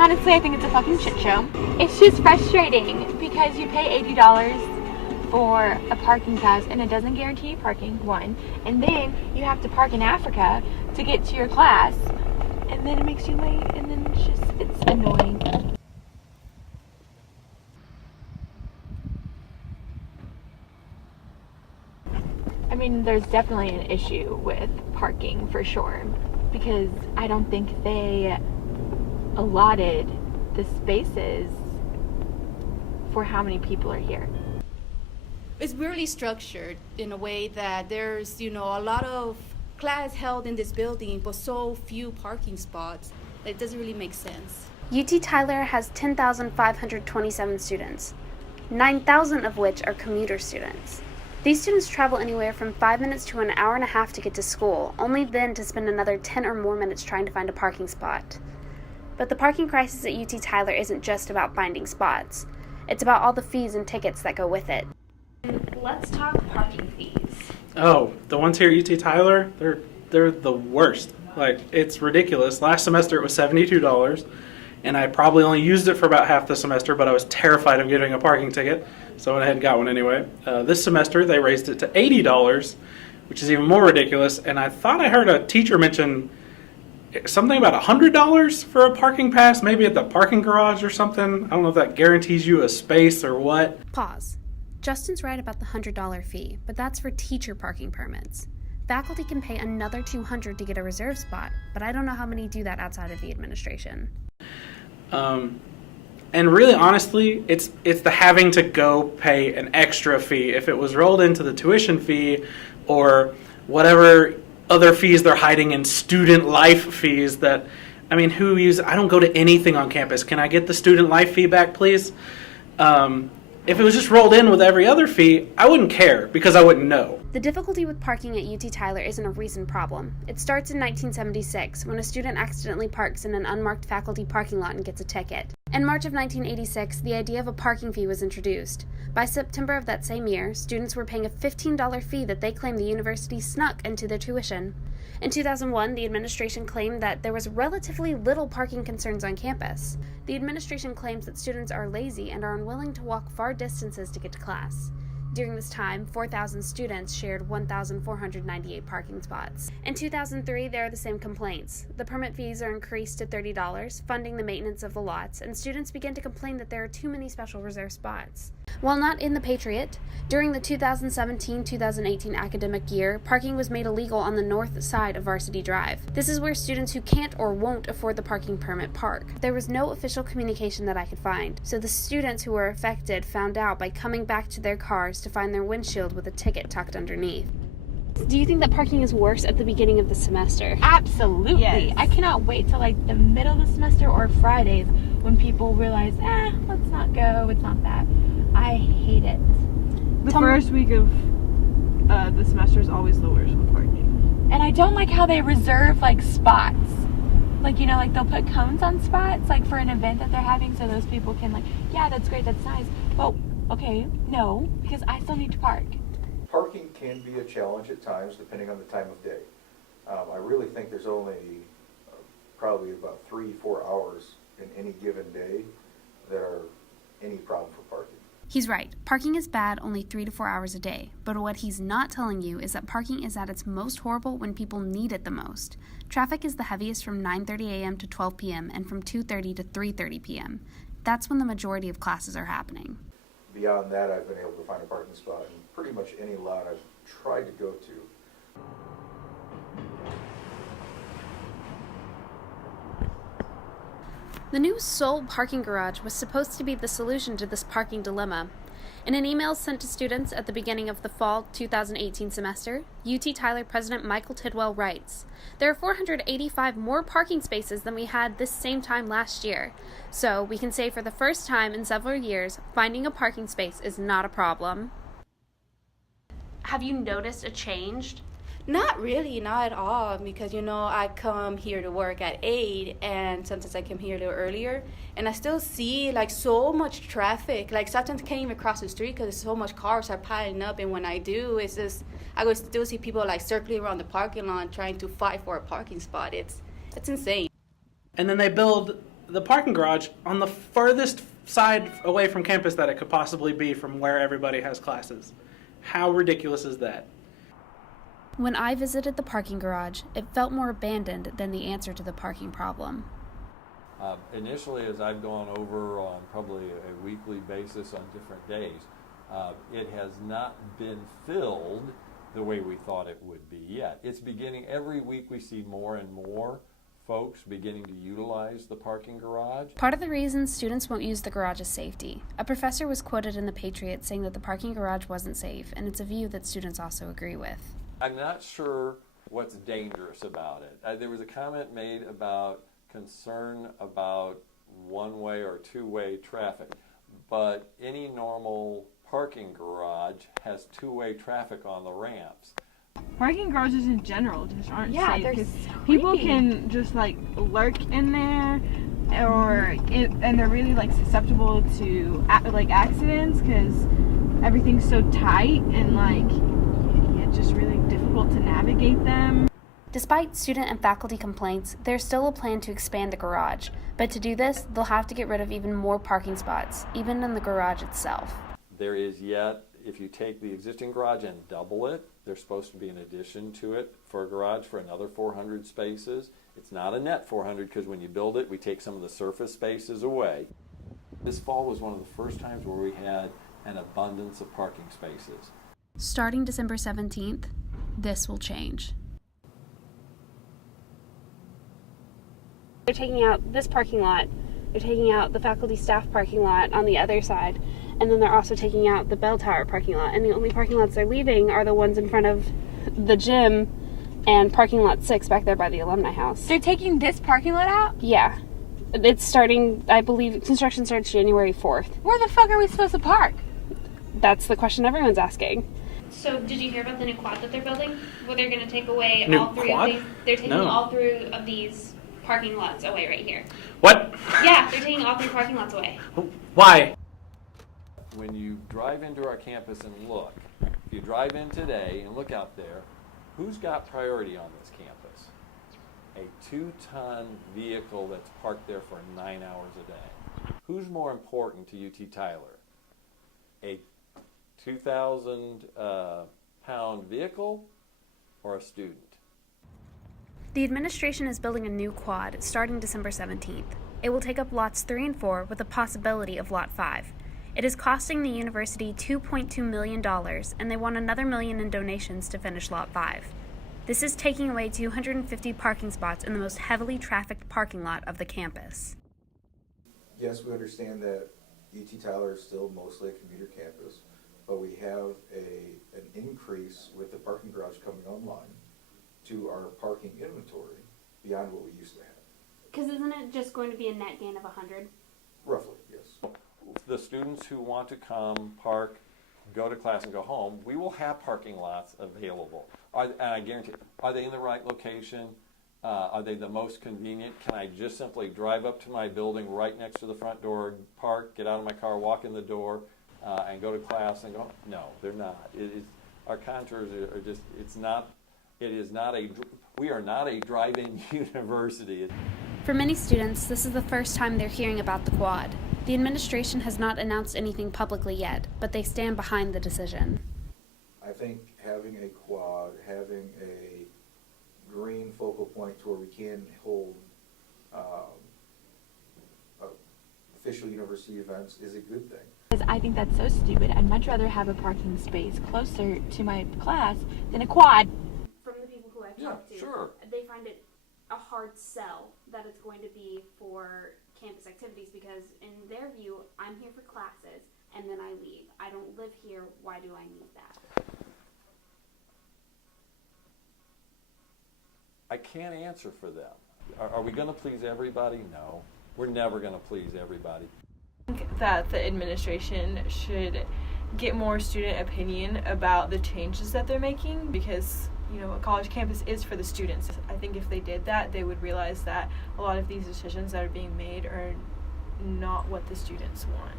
honestly, I think it's a fucking shit show. It's just frustrating because you pay $80 for a parking pass and it doesn't guarantee you parking, one. And then you have to park in Africa to get to your class. And then it makes you late, and then it's annoying. I mean, there's definitely an issue with parking for sure, because I don't think they allotted the spaces for how many people are here. It's really structured in a way that there's, a lot of class held in this building, but so few parking spots. It doesn't really make sense. UT Tyler has 10,527 students, 9,000 of which are commuter students. These students travel anywhere from 5 minutes to an hour and a half to get to school, only then to spend another 10 or more minutes trying to find a parking spot. But the parking crisis at UT Tyler isn't just about finding spots. It's about all the fees and tickets that go with it. Let's talk parking fees. Oh, the ones here at UT Tyler, they're the worst. Like, it's ridiculous. Last semester it was $72, and I probably only used it for about half the semester, but I was terrified of getting a parking ticket, so I went ahead and got one anyway. This semester they raised it to $80, which is even more ridiculous, and I thought I heard a teacher mention something about $100 for a parking pass, maybe at the parking garage or something. I don't know if that guarantees you a space or what. Pause. Justin's right about the $100 fee, but that's for teacher parking permits. Faculty can pay another $200 to get a reserve spot, but I don't know how many do that outside of the administration. And really, honestly, it's the having to go pay an extra fee. If it was rolled into the tuition fee or whatever other fees they're hiding in student life fees that, I don't go to anything on campus. Can I get the student life fee back, please? If it was just rolled in with every other fee, I wouldn't care because I wouldn't know. The difficulty with parking at UT Tyler isn't a recent problem. It starts in 1976 when a student accidentally parks in an unmarked faculty parking lot and gets a ticket. In March of 1986, the idea of a parking fee was introduced. By September of that same year, students were paying a $15 fee that they claimed the university snuck into their tuition. In 2001, the administration claimed that there was relatively little parking concerns on campus. The administration claims that students are lazy and are unwilling to walk far distances to get to class. During this time, 4,000 students shared 1,498 parking spots. In 2003, there are the same complaints. The permit fees are increased to $30, funding the maintenance of the lots, and students begin to complain that there are too many special reserve spots. While not in the Patriot, during the 2017-2018 academic year, parking was made illegal on the north side of Varsity Drive. This is where students who can't or won't afford the parking permit park. There was no official communication that I could find, so the students who were affected found out by coming back to their cars to find their windshield with a ticket tucked underneath. Do you think that parking is worse at the beginning of the semester? Absolutely. Yes. I cannot wait till like the middle of the semester or Fridays when people realize, let's not go, it's not that. I hate it. The first week of the semester is always the worst with parking. And I don't like how they reserve like spots. Like, they'll put cones on spots like for an event that they're having so those people can that's great, that's nice. But okay, no, because I still need to park. Parking can be a challenge at times depending on the time of day. I really think there's only probably about 3-4 hours in any given day that are any problem for parking. He's right. Parking is bad only 3 to 4 hours a day. But what he's not telling you is that parking is at its most horrible when people need it the most. Traffic is the heaviest from 9:30 a.m. to 12 p.m. and from 2:30 to 3:30 p.m. That's when the majority of classes are happening. Beyond that, I've been able to find a parking spot in pretty much any lot I've tried to go to. The new Seoul parking garage was supposed to be the solution to this parking dilemma. In an email sent to students at the beginning of the fall 2018 semester, UT Tyler President Michael Tidwell writes, "There are 485 more parking spaces than we had this same time last year. So we can say for the first time in several years, finding a parking space is not a problem." Have you noticed a change? Not really, not at all, because I come here to work at 8 and sometimes I come here a little earlier and I still see so much traffic. Sometimes I can't even cross the street because so much cars are piling up, and when I do, it's just I would still see people circling around the parking lot trying to fight for a parking spot. It's insane. And then they build the parking garage on the furthest side away from campus that it could possibly be from where everybody has classes. How ridiculous is that? When I visited the parking garage, it felt more abandoned than the answer to the parking problem. Initially, as I've gone over on probably a weekly basis on different days, it has not been filled the way we thought it would be yet. It's beginning, every week we see more and more folks beginning to utilize the parking garage. Part of the reason students won't use the garage is safety. A professor was quoted in the Patriot saying that the parking garage wasn't safe, and it's a view that students also agree with. I'm not sure what's dangerous about it. There was a comment made about concern about one-way or two-way traffic, but any normal parking garage has two-way traffic on the ramps. Parking garages in general just aren't Yeah, safe they're because so people creepy. can just like lurk in there, and they're really like susceptible to like accidents because everything's so tight and like it's just really difficult to navigate them. Despite student and faculty complaints, there's still a plan to expand the garage, but to do this, they'll have to get rid of even more parking spots, even in the garage itself. There is yet, if you take the existing garage and double it, there's supposed to be an addition to it for a garage for another 400 spaces. It's not a net 400 because when you build it, we take some of the surface spaces away. This fall was one of the first times where we had an abundance of parking spaces. Starting December 17th, this will change. They're taking out this parking lot, they're taking out the faculty staff parking lot on the other side, and then they're also taking out the bell tower parking lot, and the only parking lots they're leaving are the ones in front of the gym and parking lot 6 back there by the alumni house. They're taking this parking lot out? Yeah. It's starting, I believe, construction starts January 4th. Where the fuck are we supposed to park? That's the question everyone's asking. So did you hear about the new quad that they're building? Where they're going to take away New all three quad? of these? They're taking No. all three of these parking lots away right here. What? Yeah, they're taking all 3 parking lots away. Why? When you drive into our campus and look, if you drive in today and look out there, who's got priority on this campus? A 2-ton vehicle that's parked there for 9 hours a day. Who's more important to UT Tyler? A 2,000 pound vehicle or a student? The administration is building a new quad starting December 17th. It will take up lots 3 and 4 with a possibility of lot 5. It is costing the university $2.2 million, and they want another $1 million in donations to finish lot 5. This is taking away 250 parking spots in the most heavily trafficked parking lot of the campus. Yes, we understand that UT Tyler is still mostly a commuter campus, but we have an increase with the parking garage coming online to our parking inventory beyond what we used to have. Because isn't it just going to be a net gain of 100? Roughly, yes. The students who want to come, park, go to class and go home, we will have parking lots available. And I guarantee, are they in the right location? Are they the most convenient? Can I just simply drive up to my building right next to the front door, park, get out of my car, walk in the door, and go to class and go? No, they're not. Our contours are just, we are not a drive-in university. For many students, this is the first time they're hearing about the quad. The administration has not announced anything publicly yet, but they stand behind the decision. I think having a quad, having a green focal point to where we can hold official university events is a good thing. Because I think that's so stupid. I'd much rather have a parking space closer to my class than a quad. From the people who I've Yeah, talked to, sure. they find it a hard sell that it's going to be for campus activities because in their view, I'm here for classes and then I leave. I don't live here. Why do I need that? I can't answer for them. Are we going to please everybody? No. We're never going to please everybody. I think that the administration should get more student opinion about the changes that they're making because, you know, a college campus is for the students. I think if they did that, they would realize that a lot of these decisions that are being made are not what the students want.